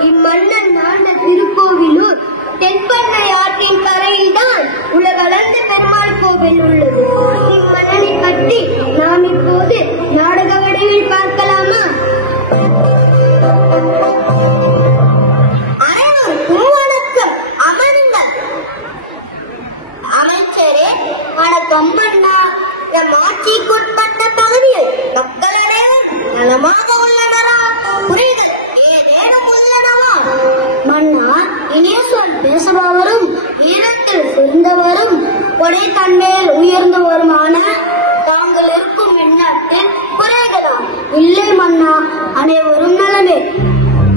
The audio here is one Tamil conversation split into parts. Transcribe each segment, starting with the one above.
இம்மன்னன் ஆண்ட திருக்கோவிலூர் தென்பண்ணை ஆற்றின் கரையில்தான் உலகளந்த பெருமாள் கோவில் உள்ளது. இம்மன்னனை பற்றி நாம் இப்போது நாடக வடிவில் பார்க்கலாமா? அனைவருக்கும் வணக்கம். அமருங்கள். அமைச்சரே வணக்கம். மன்னா, நம் ஆட்சிக்குட்பட்ட பகுதியில் மக்கள் அனைவரும் நலமாக உள்ளனரா? குறைகள் ஏதேனும் உள்ளனவா? மன்னா, இனிய சொல் பேசுபவரும் வீரத்தில் சிறந்தவரும் கொடை தன்மையில் உயர்ந்தவருமான தாங்கள் இருக்கும் எண்ணத்தில் குறைகளா? இல்லை மன்னா, அனைவரும் நலமே.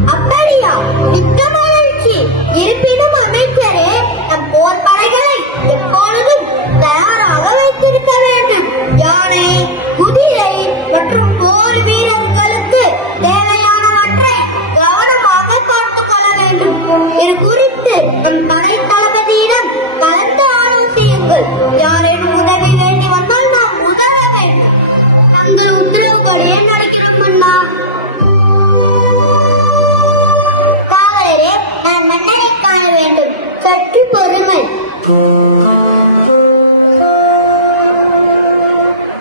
அப்படியா? மிக்க மகிழ்ச்சி. இருப்பினும் அமைச்சரே, நம் போர் படைகளை எப்பொழுதும் தயாராக வைத்திருக்க வேண்டும். யானை, குதிரை மற்றும் போர் வீரர்களுக்கு தேவையானவற்றை கவனமாக பார்த்துக் கொள்ள வேண்டும். இது குறித்து நம் படை தளபதியிடம் கலந்து ஆலோசியுங்கள். யாரேனும் உதவி வேண்டி வந்தால் நாம் உதவ வேண்டும். தங்கள் உத்தரவுகளே நடக்கிறோம் அண்ணா. காவலரே, நான் மன்னரை காண வேண்டும். சற்று பொறுமை.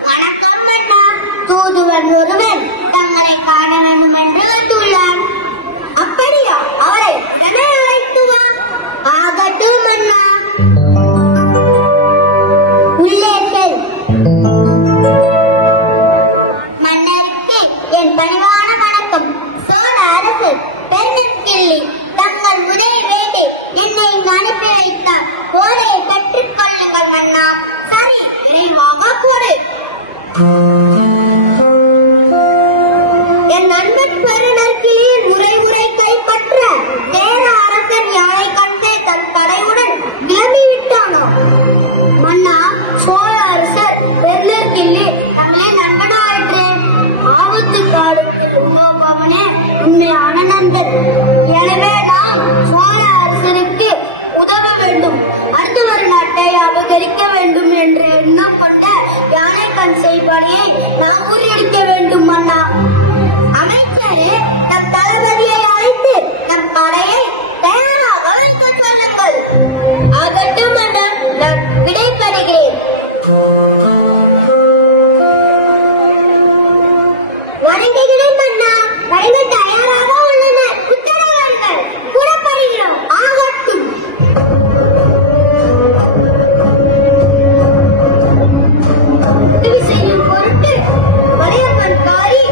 வணக்கம் அண்ணா. தூதுவன் ஒருவன் தங்களை காண வேண்டும் என்று வந்துள்ளார். அப்படியா? அவரை என அழைத்து வா. ஆகட்டும் அண்ணா. உள்ளே செல். மன்னருக்கு என் பணிவான வணக்கம். சோழ அரசர் பெருநெற்கிள்ளி தங்கள் உதவி வேண்டி என்னை இங்கு அனுப்பி வைத்தார். போரை கற்றுக் கொள்ளுங்கள் மன்னா. சரி, விரைவாக போடு. என் நண்பன் பெருநெற்கிள்ளியின் உரை கைப்பற்ற சேர அரசன் யாழை கண்டே தன் படையுடன் கிளம்பிவிட்டானோ? மன்னா, சோழ அரசர் பெருநெற்கிள்ளி நம்மை நண்பனாயிற்று. ஆபத்து காலத்தில் உதவுபவனே உண்மையான நண்பன். எனவே நாம் சோழ அரசருக்கு உதவ வேண்டும். அடுத்தவர் நாட்டை அபகரிக்க வேண்டும் என்ற எண்ணம் கொண்ட யானை கண் செய்படியை நாம் முறியடிக்க வேண்டும் மன்னா. அமைச்சரே, நம் தளபதியை அழைத்து நம் படையை தயாராக வைத்துக் கொள்ளுங்கள். ஆகட்டும் மன்னா, நான் விடைபெறுகிறேன். வணங்குகிறேன் மன்னா. படைகள் தயாராக உள்ளன. உத்தரவார்கள் புறப்படுகிறோம். ஆகட்டும். உதவி செய்யும் பொருட்டு படையப்பன் காரி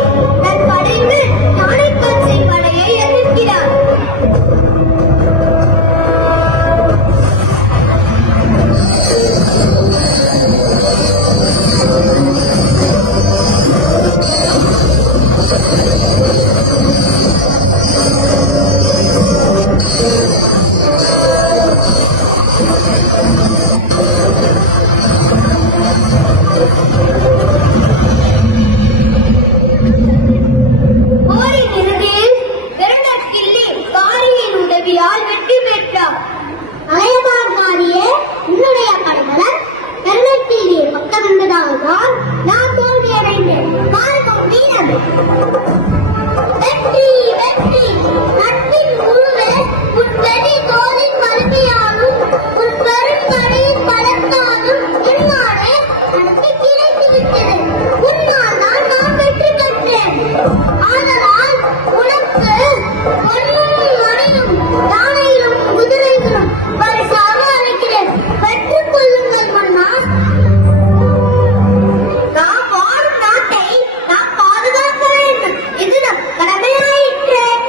தன் படையுடன் யானைக்காட்சி படையை எதிர்க்கிறார். போரின் இறுதியில் பெருநெற்கிள்ளி காரியின் உதவியால் வெற்றி பெற்றார். அலையமார்காரியே, உன்னுடைய படைபலம் பெருநெற்கிள்ளியை பக்கம் இருந்ததால்தான் நான் தோல்வியடைந்தேன். காரணம் வீரம். வெற்றி வெற்றி. நட்பின் உருவே உன் வெடி தோலின் வலிமையாலும் உன் பெரும்படையின் பலத்தாலும் என்னாலே எனக்கு கிடைத்துவிட்டது. உன்னால் தான் நான் வெற்றி பெற்றேன். ஆனால் உனக்கு பொன்னும் மணியும் யானையிலும் குதிரைகளும் பரிசாக அளிக்கிறேன். பெற்றுக் கொள்ளுங்கள் மன்னா. நாம் வாழும் நாட்டை நாம் பாதுகாக்க வேண்டும். இது நம் கடமையாயிற்று.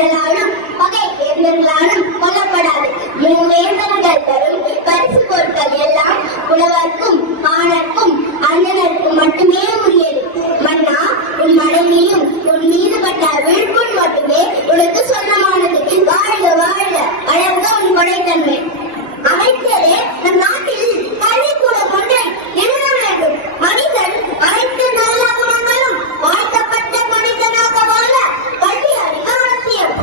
கடலாலும் பகை வேந்தர்களாலும் கொல்லப்படாது. மூவேந்தர்கள் தரும் பரிசு பொருட்கள் எல்லாம் புலவர்க்கும் மாணர்க்கும் அண்ணனருக்கும் மட்டுமே உரியது. மன்னா, உன் மனைவியும் உன் மீது பட்ட விழுப்புண் மட்டுமே உனக்கு சொந்தமானது. வாழ்க வாழ்க, அழக உன் கொடைத்தன்மை. அமைச்சரே, நம் நாட்டில் கல்விக்கூடம் ஒன்றை நிறுவ வேண்டும். மனிதன் அனைத்து நல்ல குணங்களும் வாழ்த்தப்பட்ட மனிதனாக வாழ கல்வி அறிக அவசியம்.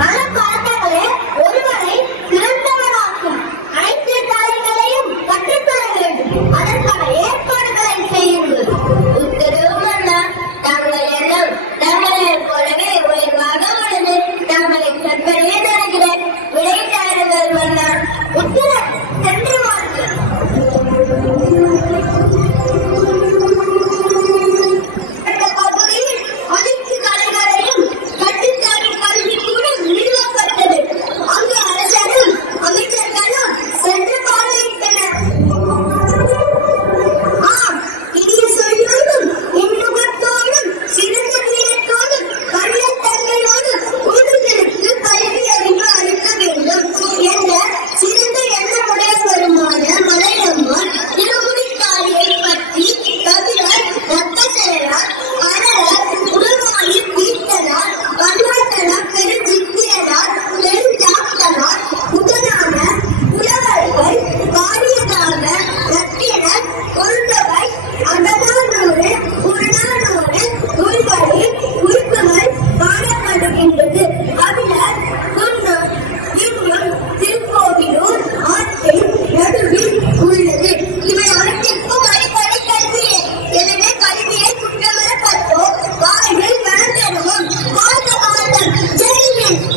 நலப்பழக்கங்களே ஒருவரை சிறந்தவராக்கும். அனைத்து கலைகளையும் கற்றுத்தர வேண்டும். அதற்கான ஏற்பாடுகளை செய்யுங்கள். உத்தரவு மன்னா. தாங்கள் எல்லாம் தங்களை போலவே உயர்வாக உள்ளது. தாங்களை கற்பனையே தருகிறேன். விடைத்தாருங்கள் மன்னா. உத்தரவு சென்று வாருங்கள். பகுதியில் அனைத்து கலைகளையும் கற்றுத்தரும் கல்விக்கூடம் நிறுவப்பட்டது. அங்கு அரசரும் அமைச்சர்களும் சென்று பார்வையிட்டனர். ஆம், இனிய சொல்லோடும் இன்முகத்தோடும் சிறந்த வீரத்தோடும் கள்ளத்தன்மையோடும் ஊர்களுக்கு கல்வி அறிவு அளிக்க வேண்டும் என்ற சிறந்த எண்ணமுடையவருமான மலையம்மாள் இருமுடிக்காரியை பற்றி கபிலர், ரத்தசேரர், அரசர், உருவாயி தீர்த்தனார், கண்ணாட்டனார், பெருஞ்சித்திரனார், பெருஞ்சாத்தனார் முதலான புலவர்கள் பாடியதாக ரத்தினர், கொள்கவை, அகதானூறு, புறநானூறு நூல்களில் குறிப்புகள் காணப்படுகின்றது. கபிலர், குன்னூர், விம்மும், திருக்கோவிலூர் ஆற்றின் நடுவில் உள்ளது. இவை அனைத்திற்கும் அடிப்படை கல்வியே. எனவே கல்வியை குற்றமர கற்போம். வாழ்வில் வளம் பெறுவோம். வாழ்க வாழ்க. ஜெய்ஹிந்த்.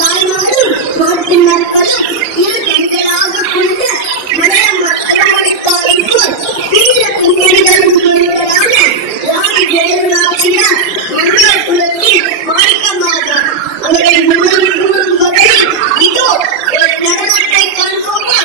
தாய்மாரும் நாட்டின் மக்களும் இரு பெண்களாக கொண்ட மலையம்மாள் அரண்மனைக்காரிக்கும் வீரத்தின் பெண்களும் பெண்களான ராணி ஜெயலலிதாவினார் மன்னர் குலத்தில் மாணிக்கமானார். அவர்கள் மூலம் கூறும் வகையில் இதோ ஒரு நடனத்தை காண்போமா?